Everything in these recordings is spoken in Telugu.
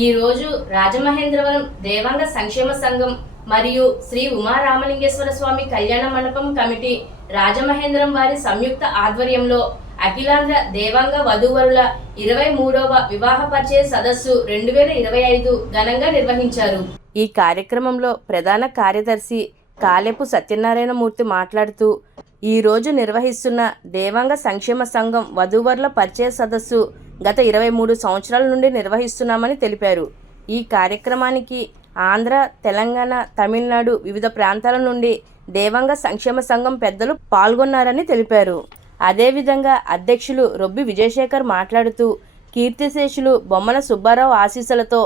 ఈ రోజు రాజమహేంద్రవరం దేవాంగ సంక్షేమ సంఘం మరియు శ్రీ ఉమారామలింగేశ్వర స్వామి కళ్యాణ మండపం కమిటీ రాజమహేంద్రం వారి సంయుక్త ఆధ్వర్యంలో అఖిలాంధ్ర దేవాంగ వధూవరుల 23వ వివాహ పరిచయ సదస్సు 2025 ఘనంగా నిర్వహించారు. ఈ కార్యక్రమంలో ప్రధాన కార్యదర్శి కాలెపు సత్యనారాయణమూర్తి మాట్లాడుతూ ఈ రోజు నిర్వహిస్తున్న దేవాంగ సంక్షేమ సంఘం వధూవరుల పరిచయ సదస్సు గత 23 సంవత్సరాల నుండి నిర్వహిస్తున్నామని తెలిపారు. ఈ కార్యక్రమానికి ఆంధ్ర, తెలంగాణ, తమిళనాడు వివిధ ప్రాంతాల నుండి దేవాంగ సంక్షేమ సంఘం పెద్దలు పాల్గొన్నారని తెలిపారు. అదేవిధంగా అధ్యక్షులు రొబ్బి విజయశేఖర్ మాట్లాడుతూ కీర్తిశేషులు బొమ్మన సుబ్బారావు ఆశీస్సులతో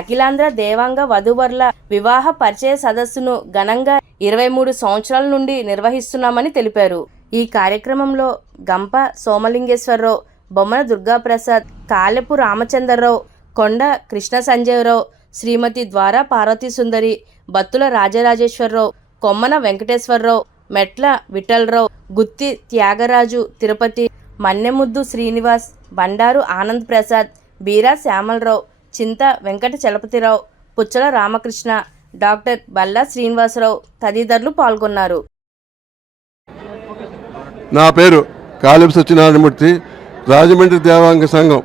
అఖిలాంధ్ర దేవాంగ వధూవరుల వివాహ పరిచయ సదస్సును ఘనంగా 23 సంవత్సరాల నుండి నిర్వహిస్తున్నామని తెలిపారు. ఈ కార్యక్రమంలో గంప సోమలింగేశ్వరరావు, బొమ్మన దుర్గాప్రసాద్, కాలెపు రామచంద్రరావు, కొండ కృష్ణ సంజయరావు, శ్రీమతి ద్వార పార్వతీ సుందరి, బత్తుల రాజరాజేశ్వరరావు, కొమ్మన వెంకటేశ్వరరావు, మెట్ల విఠలరావు, గుత్తి త్యాగరాజు తిరుపతి, మన్నెముద్దు శ్రీనివాస్, బండారు ఆనంద్ ప్రసాద్, బీరా శ్యామలరావు, చింత వెంకట చలపతిరావు, పుచ్చల రామకృష్ణ, డాక్టర్ బల్లా శ్రీనివాసరావు తదితరులు పాల్గొన్నారు. నా పేరు కాలెపు సత్యనారాయణమూర్తి, రాజమండ్రి దేవాంగ సంఘం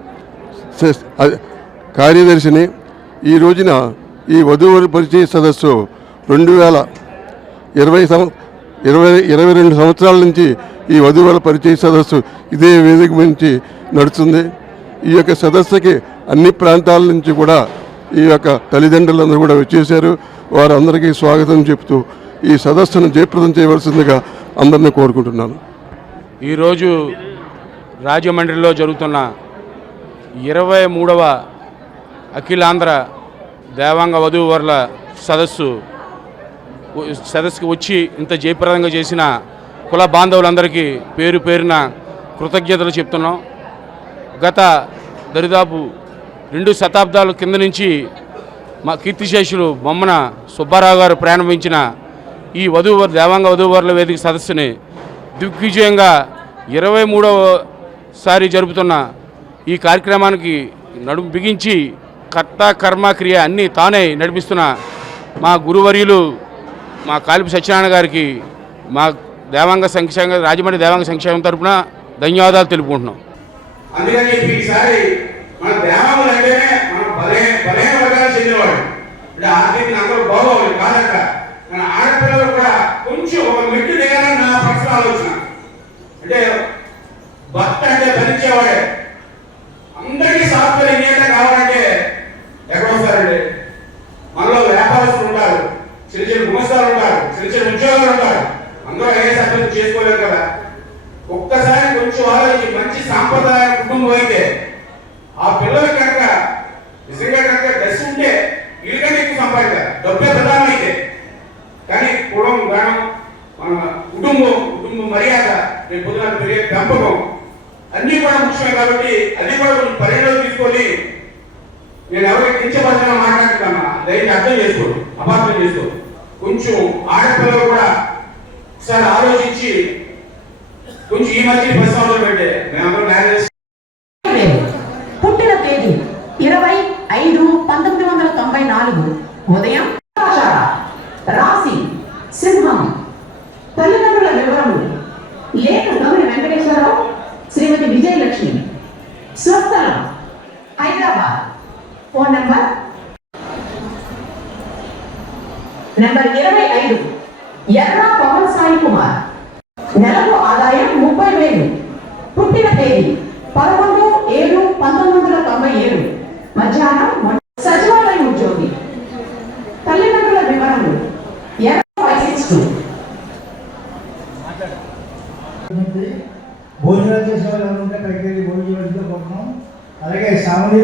కార్యదర్శిని. ఈ రోజున ఈ వధూవరు పరిచయ సదస్సు 2022 సంవత్సరాల నుంచి ఈ వధూవరుల పరిచయ సదస్సు ఇదే వేదిక నుంచి నడుస్తుంది. ఈ యొక్క సదస్సుకి అన్ని ప్రాంతాల నుంచి కూడా ఈ యొక్క తల్లిదండ్రులందరూ కూడా వచ్చేశారు. వారందరికీ స్వాగతం చెప్తూ ఈ సదస్సును జయప్రదం చేయవలసిందిగా అందరినీ కోరుకుంటున్నాను. ఈరోజు రాజమండ్రిలో జరుగుతున్న 23వ అఖిలాంధ్ర దేవాంగ వధూవరుల సదస్సుకి వచ్చి ఇంత జయప్రదంగా చేసిన కుల బాంధవులందరికీ పేరు పేరున కృతజ్ఞతలు చెప్తున్నాం. గత దరిదాపు 2 శతాబ్దాల కింద నుంచి మా కీర్తిశేషులు బొమ్మన సుబ్బారావు గారు ప్రారంభించిన ఈ దేవాంగ వధూవరుల వేదిక సదస్సుని దిగ్విజయంగా 23వసారి జరుపుతున్న ఈ కార్యక్రమానికి నడుము బిగించి కర్త కర్మ క్రియ అన్నీ తానే నడిపిస్తున్న మా గురువర్యులు మా కాలెపు సత్యనారాయణ గారికి మా రాజమండ్రి దేవాంగ సంక్షేమం తరఫున ధన్యవాదాలు తెలుపుకుంటున్నాం. అందుకని ఈసారి మన దేవాంగులు అంటేనే మన బలహీన వర్గాలు చెందినవాడు. అంటే ఆర్థిక అందరూ బాగోవాలి కాదక్క, మన ఆడపిల్లలు కూడా కొంచెం ఒక మెట్టు దిగాలని నా పర్సనల్ ఆలోచన. అంటే భర్త అంటే భరించేవాడే. అందరికీ సాఫ్ట్వేర్ ఇంజనీర్ కావాలంటే ఎక్కడ వస్తారండి? మనలో వ్యాపారస్తులు ఉంటారు, చిన్న చిన్న గుమస్తాలు ఉంటారు, చిన్న చిన్న ఉద్యోగాలు ఉంటారు. అందరూ ఐఏఎస్ అభ్యర్థి చేసుకోలేరు కదా. ఒక్కసారి కొంచెం ఆలోచించి మంచి సాంప్రదాయ కుటుంబం అయితే ఆ పిల్లలు కనుక నిజంగా కనుక దశ ఉంటే వీళ్ళకంటే ఎక్కువ సంపాదిస్తారు. డబ్బే ప్రధానం అయితే కానీ కులం గానం మన కుటుంబం మర్యాద రేపు పొద్దున పెరిగే పెంపకం అన్నీ కూడా ముఖ్యమే. కాబట్టి అది కూడా కొంచెం పరిగణలోకి తీసుకొని నేను ఎవరికి కించపరిచిన మాట్లాడుతున్నా దయచేసి అర్థం చేసుకోండి, అపార్థం చేసుకోండి. కొంచెం ఆడపిల్లలు కూడా ఒకసారి ఆలోచించి కొంచెం ఈ మధ్య 10 సంవత్సరాలు పెట్టే మేమందరూ మ్యారేజ్ పుట్టిన తేదీ 25/1994 ఉదయం రాశి సింహం. తల్లిదండ్రుల వివరములు లేఖ గౌరి వెంకటేశ్వరరావు, శ్రీమతి విజయలక్ష్మి. స్వస్థలం హైదరాబాద్. ఫోన్ నెంబర్ 25 ఎర్ర పవన్ సాయి కుమార్. నెలకు ఆదాయం 30,000. పుట్టిన తేదీ 11/7/1997 మధ్యాహ్నం. సచివాలయం ఉద్యోగి. తల్లిదండ్రుల వివరములు భోజనాలు చేసే వాళ్ళు ఎవరు ఉంటే పైకి వెళ్ళి భోజనం అలాగే సామాన్య